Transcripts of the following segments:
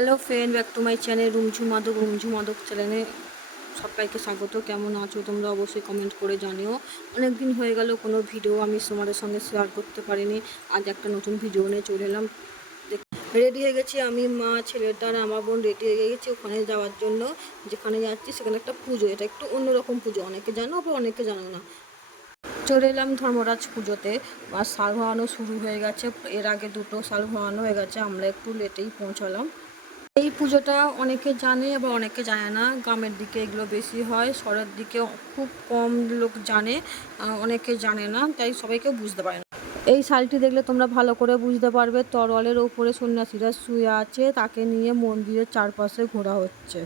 Hello friend, back to my channel রুমঝু মাদক চ্যানেলে সবাইকে স্বাগত। কেমন আছো তোমরা? অবশ্যই কমেন্ট করে জানিও। অনেক দিন হয়ে গেল কোনো ভিডিও আমি তোমাদের সঙ্গে শেয়ার করতে পারিনি। আজ একটা নতুন ভিডিও নিয়ে চলে এলাম। রেডি হয়ে গেছি আমি, মা, ছেলেটা আর আমার বোন রেডি হয়ে গেছি ওখানে যাওয়ার জন্য। যেখানে যাচ্ছি সেখানে একটা পুজো, এটা একটু অন্যরকম পুজো, অনেকে জানো আবার অনেকে জানো না। চলে এলাম ধর্মরাজ পুজোতে। আর শাল ঘোরানো শুরু হয়ে গেছে, এর আগে দুটো শাল ঘোরানো হয়ে গেছে, আমরা একটু লেটেই পৌঁছালাম। এই পুজোটা অনেকে জানে আবার অনেকে জানে না। গ্রামের দিকে এগুলো বেশি হয়, শহরের দিকে খুব কম লোক জানে, অনেকে জানে না, তাই সবাইকে বুঝতে পারে না। এই শালটি দেখলে তোমরা ভালো করে বুঝতে পারবে। তরোয়ালের ওপরে সন্ন্যাসীরা শুয়ে আছে, তাকে নিয়ে মন্দিরের চারপাশে ঘোরা হচ্ছে।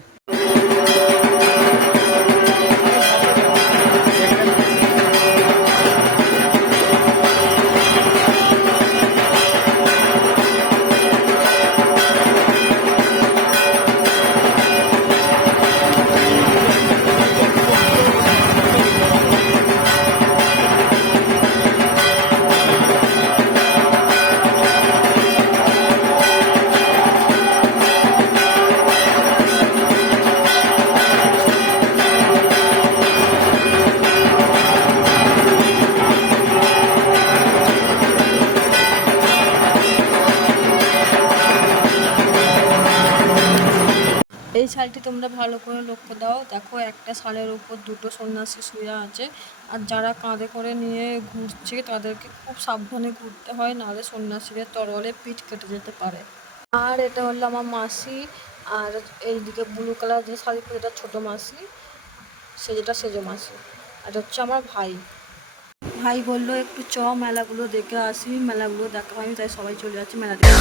এই শালটি তোমরা ভালো করে লক্ষ্য দাও, দেখো একটা শালের উপর দুটো সন্ন্যাসী শুয়ে আছে। আর যারা কাঁধে করে নিয়ে ঘুরছে তাদেরকে খুব সাবধানে ঘুরতে হয়, নাহলে সন্ন্যাসীদের তরোয়ালে পিঠ কেটে যেতে পারে। আর এটা হলো আমার মাসি। আর এইদিকে ব্লু কালার যে শাড়ি পরে, এটা ছোটো মাসি, যেটা সেজো মাসি। আর হচ্ছে আমার ভাই। ভাই বললো একটু মেলাগুলো দেখে আসি, মেলাগুলো দেখা হয়নি, তাই সবাই চলে যাচ্ছে মেলা দেখে।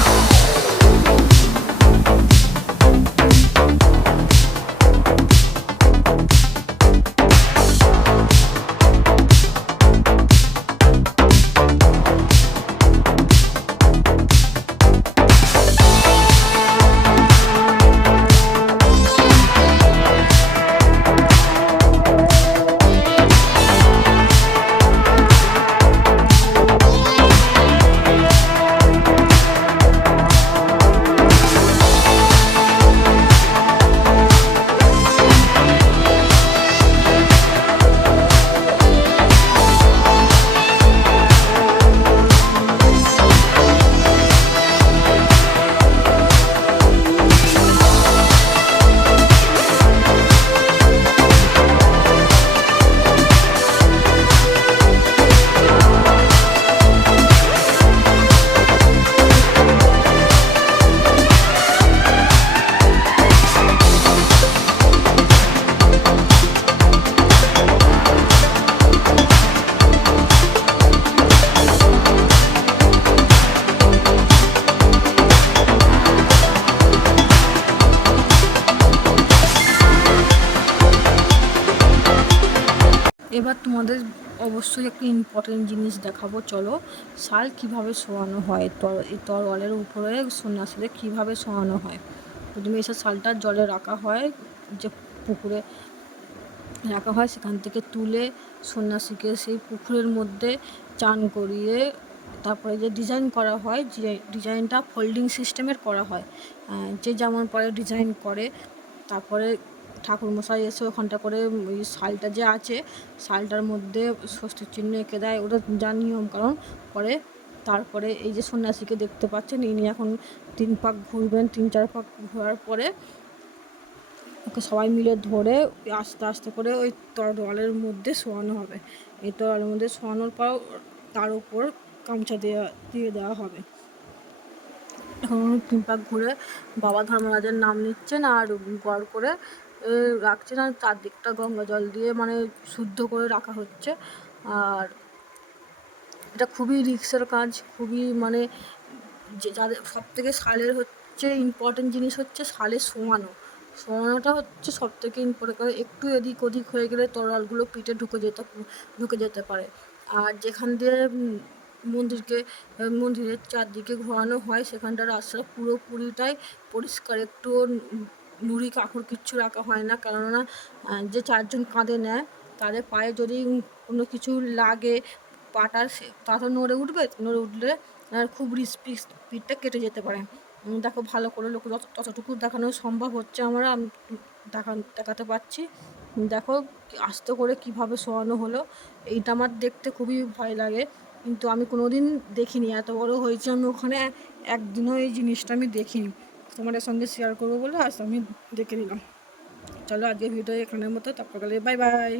এবার তোমাদের অবশ্যই একটা ইম্পর্টেন্ট জিনিস দেখাবো, চলো। শাল কিভাবে শোয়ানো হয়, এই তরোয়ালের উপরে সন্ন্যাসীদের কীভাবে শোয়ানো হয়। প্রথমে এসব শালটা জলে রাখা হয়, যে পুকুরে রাখা হয়, সেখান থেকে তুলে সন্ন্যাসীকে সেই পুকুরের মধ্যে চান করিয়ে তারপরে যে ডিজাইন করা হয়, যে ডিজাইনটা ফোল্ডিং সিস্টেমের করা হয়, যে যেমন পরে ডিজাইন করে। তারপরে ঠাকুরমশাই এসে ওখানটা করে ওই শালটা যে আছে, শালটার মধ্যে ষষ্ঠীর চিহ্ন এঁকে দেয়, ওটা যা নিয়ম কারণ করে। তারপরে এই যে সন্ন্যাসীকে দেখতে পাচ্ছেন, ইনি এখন 3 পাক ঘুরবেন, 3-4 পাক ঘোরার পরে ওকে সবাই মিলে ধরে আস্তে আস্তে করে ওই তরোয়ালের মধ্যে শোয়ানো হবে। এই তরোয়ালের মধ্যে শোয়ানোর পর তার উপর গামছা দিয়ে দেওয়া হবে। এখন 3 পাক ঘুরে বাবা ধর্মরাজের নাম নিচ্ছেন আর গড় করে রাখছেন, আর চারদিকটা গঙ্গা জল দিয়ে মানে শুদ্ধ করে রাখা হচ্ছে। আর এটা খুবই রিস্কের কাজ, খুবই মানে যে যাদের সবথেকে শালের হচ্ছে ইম্পর্টেন্ট জিনিস হচ্ছে শালে শোয়ানোটা হচ্ছে সবথেকে ইম্পর্টেন্ট। একটু এদিক ওদিক হয়ে গেলে তরোয়ালগুলো পিঠে ঢুকে যেতে পারে। আর যেখান দিয়ে মন্দিরের চারদিকে ঘোরানো হয়, সেখানটার রাস্তা পুরোপুরিটাই পরিষ্কার, একটুও নুড়ি কাকড় কিচ্ছু রাখা হয় না, কেননা যে 4 জন কাঁধে নেয় তাদের পায়ে যদি কোনো কিছু লাগে, পাটার তা তো নড়ে উঠলে খুব পিঠটা কেটে যেতে পারে। দেখো ভালো করে লোক যতটুকু দেখানো সম্ভব হচ্ছে আমরা আমি দেখাতে পারছি। দেখো আস্তে করে কিভাবে শোয়ানো হলো। এইটা আমার দেখতে খুবই ভয় লাগে, কিন্তু আমি কোনোদিন দেখিনি, এত বড় হয়েছে আমি ওখানে একদিনও এই জিনিসটা আমি দেখিনি। তোমাদের সঙ্গে শেয়ার করবো বলে আজ আমি দেখে নিলাম। চলো আজকে ভিডিও এখানের মতো, তারপর গেলে বাই বাই।